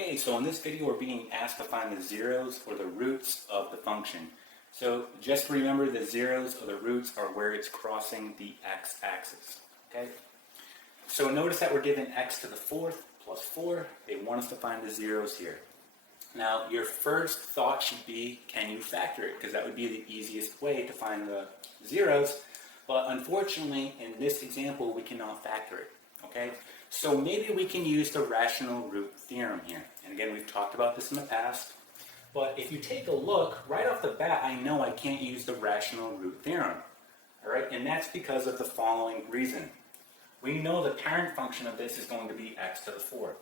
Okay, so in this video we're being asked to find the zeros or the roots of the function. So just remember the zeros or the roots are where it's crossing the x-axis. Okay? So notice that we're given x to the fourth plus 4. They want us to find the zeros here. Now your first thought should be, can you factor it? Because that would be the easiest way to find the zeros. But unfortunately, in this example, we cannot factor it. Okay? So maybe we can use the rational root theorem here. And again, we've talked about this in the past. But if you take a look, right off the bat, I know I can't use the rational root theorem. All right? And that's because of the following reason. We know the parent function of this is going to be x to the fourth.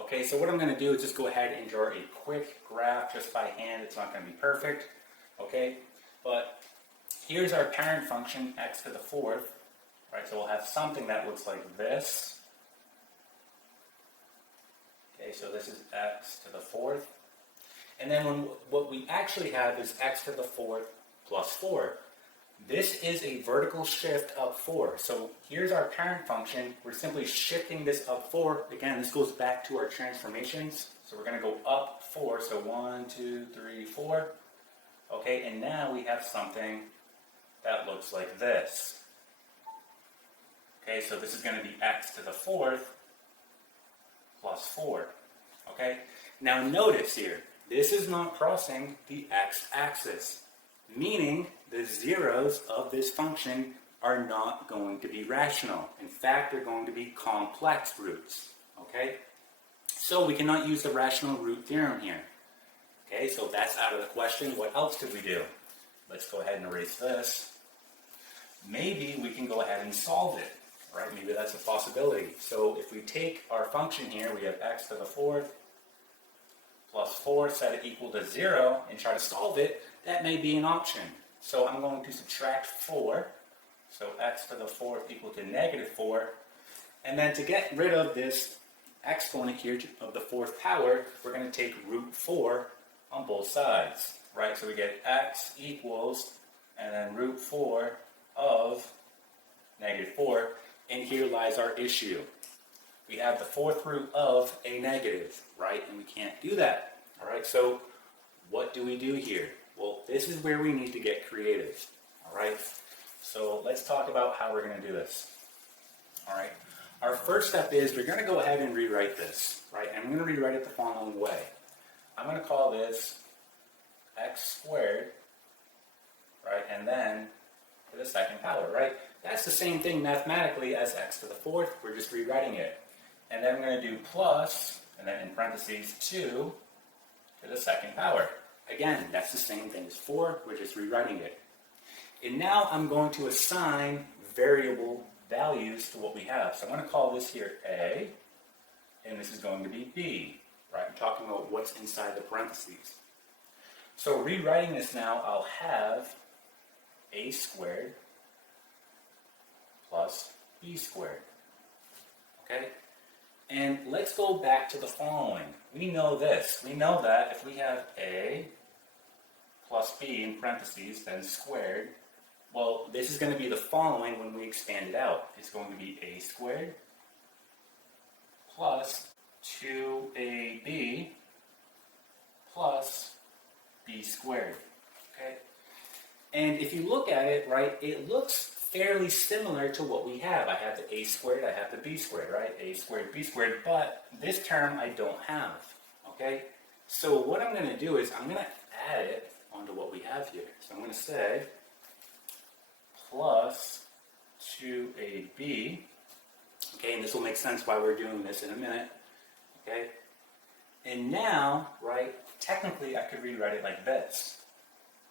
Okay, so what I'm going to do is just go ahead and draw a quick graph just by hand. It's not going to be perfect. Okay? But here's our parent function, x to the fourth. Right, so we'll have something that looks like this. Okay, so this is x to the fourth. And then what we actually have is x to the fourth plus 4. This is a vertical shift up 4. So here's our parent function. We're simply shifting this up 4. Again, this goes back to our transformations. So we're going to go up 4. So 1, 2, 3, 4. Okay, and now we have something that looks like this. Okay, so this is going to be x to the fourth plus 4. Okay, now notice here, this is not crossing the x-axis, meaning the zeros of this function are not going to be rational. In fact, they're going to be complex roots. Okay, so we cannot use the rational root theorem here. Okay, so that's out of the question. What else did we do? Let's go ahead and erase this. Maybe we can go ahead and solve it. Right, maybe that's a possibility. So if we take our function here, we have x to the fourth plus 4, set it equal to 0, and try to solve it, that may be an option. So I'm going to subtract 4. So x to the fourth equal to negative 4. And then to get rid of this exponent here of the fourth power, we're going to take root 4 on both sides. Right, so we get x equals, and then root 4 of negative 4. And here lies our issue. We have the fourth root of a negative, right? And we can't do that. All right, so what do we do here? Well, this is where we need to get creative. All right, so let's talk about how we're going to do this. All right, our first step is we're going to go ahead and rewrite this, right? And I'm going to rewrite it the following way. I'm going to call this x squared, right? And then to the second power, right? That's the same thing mathematically as x to the fourth. We're just rewriting it. And then we're going to do plus, and then in parentheses, 2 to the second power. Again, that's the same thing as 4. We're just rewriting it. And now I'm going to assign variable values to what we have. So I'm going to call this here a, and this is going to be b. Right? I'm talking about what's inside the parentheses. So rewriting this now, I'll have a squared plus b squared. Okay? And let's go back to the following. We know this. We know that if we have a plus b in parentheses, then squared, well, this is going to be the following when we expand it out. It's going to be a squared plus 2ab plus b squared. Okay? And if you look at it, right, it looks fairly similar to what we have. I have the a squared, I have the b squared, right? A squared, b squared, but this term I don't have, okay? So what I'm going to do is I'm going to add it onto what we have here. So I'm going to say plus 2ab, okay, and this will make sense why we're doing this in a minute, okay? And now, right, technically I could rewrite it like this,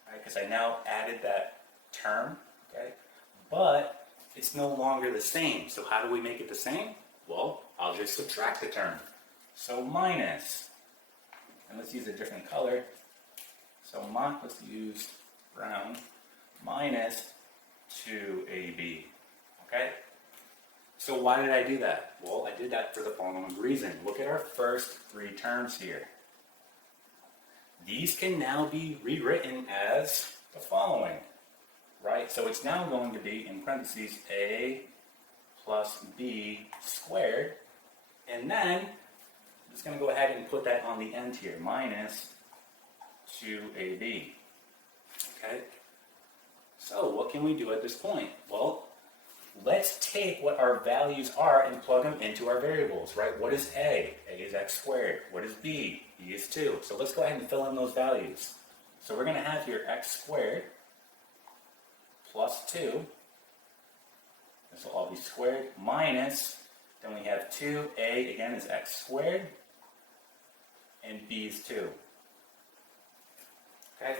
right? Because I now added that term, okay? But it's no longer the same. So how do we make it the same? Well, I'll just subtract the term. So minus, and let's use a different color. So let's use brown, minus 2ab. Okay? So why did I do that? Well, I did that for the following reason. Look at our first 3 terms here. These can now be rewritten as the following. Right, so it's now going to be, in parentheses, a plus b squared, and then the just going to go ahead and put that on the end here, minus 2ab. Okay? So what can we do at this point? Well, let's take what our values are and plug them into our variables, right? What is a? A is x squared. What is b? B is 2. So let's go ahead and fill in those values. So we're going to have here x squared plus 2. This will all be squared minus, then we have 2a, again, is x squared, and b is 2. Okay?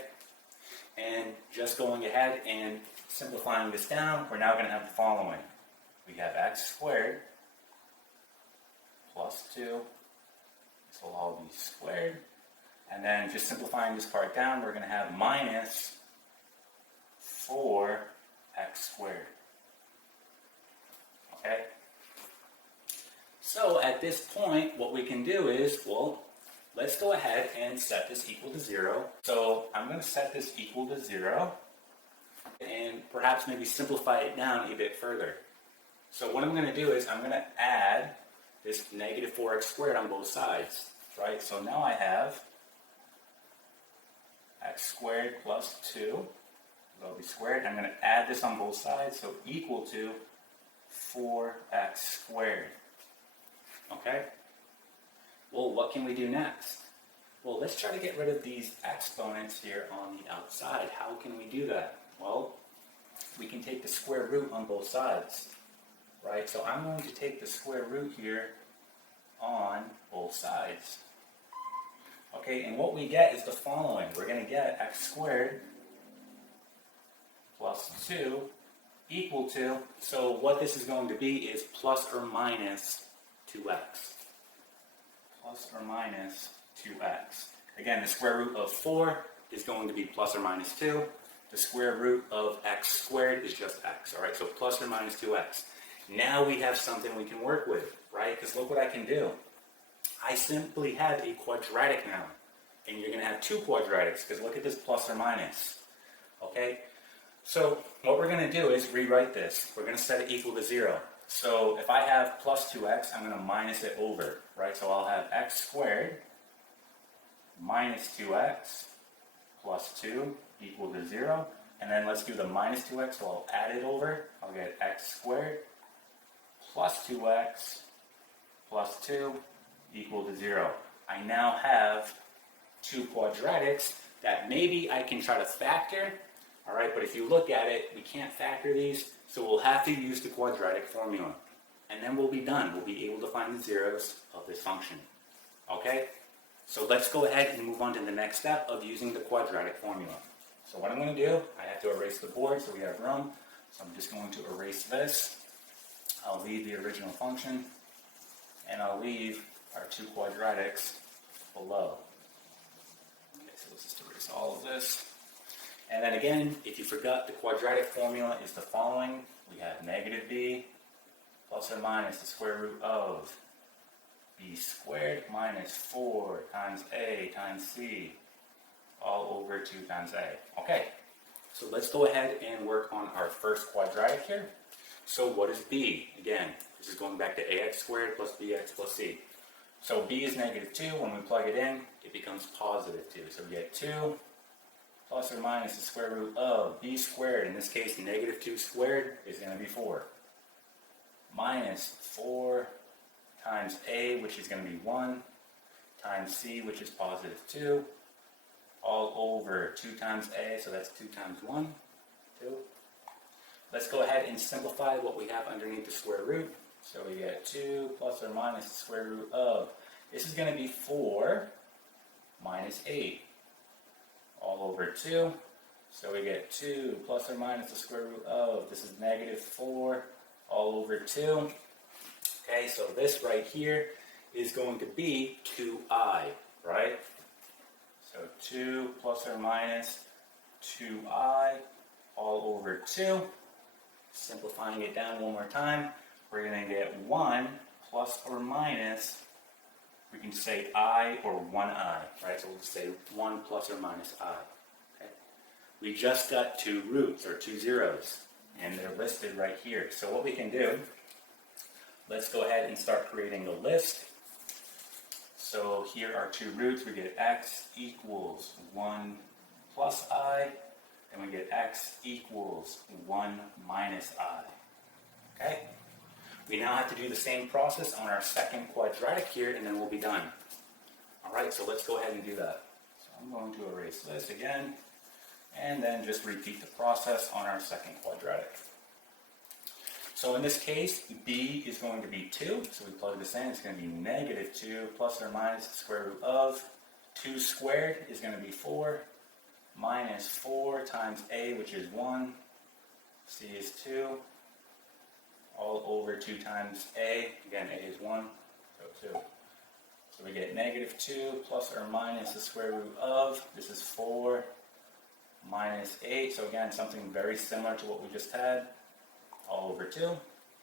And just going ahead and simplifying this down, we're now going to have the following. We have x squared plus 2. This will all be squared. And then just simplifying this part down, we're going to have minus 4x squared. Okay? So at this point, what we can do is, well, let's go ahead and set this equal to 0. So I'm going to set this equal to 0 and perhaps maybe simplify it down a bit further. So what I'm going to do is I'm going to add this negative 4x squared on both sides, right? So now I have x squared plus 2, that'll be squared. I'm going to add this on both sides, so equal to 4x squared. Okay? Well, what can we do next? Well, let's try to get rid of these exponents here on the outside. How can we do that? Well, we can take the square root on both sides, right? So I'm going to take the square root here on both sides. Okay, and what we get is the following. We're going to get x squared plus 2 equal to, so what this is going to be is plus or minus 2x. Plus or minus 2x. Again, the square root of 4 is going to be plus or minus 2. The square root of x squared is just x, all right? So plus or minus 2x. Now we have something we can work with, right? Because look what I can do. I simply have a quadratic now. And you're going to have two quadratics, because look at this plus or minus, okay? So what we're going to do is rewrite this. We're going to set it equal to 0. So if I have plus 2x, I'm going to minus it over, right? So I'll have x squared minus 2x plus 2 equal to 0. And then let's do the minus 2x, so I'll add it over. I'll get x squared plus 2x plus 2 equal to 0. I now have two quadratics that maybe I can try to factor. All right, but if you look at it, we can't factor these, so we'll have to use the quadratic formula. And then we'll be done. We'll be able to find the zeros of this function. Okay? So let's go ahead and move on to the next step of using the quadratic formula. So what I'm going to do, I have to erase the board so we have room. So I'm just going to erase this. I'll leave the original function, and I'll leave our two quadratics below. Okay, so let's just erase all of this. And then again, if you forgot, the quadratic formula is the following. We have negative b plus or minus the square root of b squared minus 4 times a times c all over 2 times a. Okay, so let's go ahead and work on our first quadratic here. So what is b? Again, this is going back to ax squared plus bx plus c. So b is negative 2. When we plug it in, it becomes positive 2. So we get 2 plus or minus the square root of b squared. In this case, negative 2 squared is going to be 4. Minus 4 times a, which is going to be 1, times c, which is positive 2, all over 2 times a, so that's 2 times 1, 2. Let's go ahead and simplify what we have underneath the square root. So we get 2 plus or minus the square root of, this is going to be 4 minus 8, all over 2. So we get 2 plus or minus the square root of, this is negative 4, all over 2. Okay, so this right here is going to be 2i, right? So 2 plus or minus 2i all over 2. Simplifying it down one more time, we're going to get 1 plus or minus, we can say I or 1i, right? So we'll just say 1 plus or minus I. Okay? We just got two roots, or two zeros, and they're listed right here. So what we can do, let's go ahead and start creating the list. So here are two roots. We get x equals 1 plus I, and we get x equals 1 minus I. Okay? We now have to do the same process on our second quadratic here, and then we'll be done. All right, so let's go ahead and do that. So I'm going to erase this again, and then just repeat the process on our second quadratic. So in this case, b is going to be 2, so we plug this in. It's going to be negative 2 plus or minus the square root of 2 squared is going to be 4, minus 4 times a, which is 1, c is 2, all over 2 times a, again a is 1, so 2. So we get negative 2 plus or minus the square root of, this is 4, minus 8, so again something very similar to what we just had, all over 2,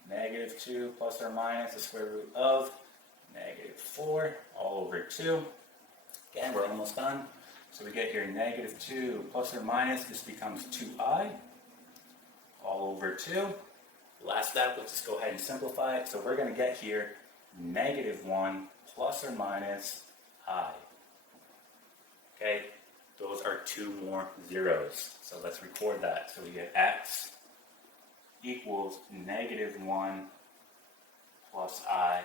negative 2 plus or minus the square root of negative 4, all over 2. Again, we're almost done. So we get here negative 2 plus or minus, this becomes 2i, all over 2. Last step, let's just go ahead and simplify it. So we're going to get here negative 1 plus or minus I. Okay, those are 2 more zeros. So let's record that. So we get x equals negative 1 plus I,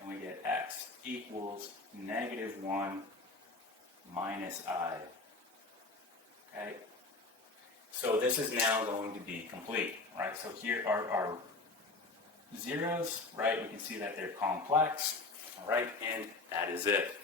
and we get x equals negative 1 minus I. Okay, so this is now going to be complete, right? So here are our zeros, right? We can see that they're complex, all right? And that is it.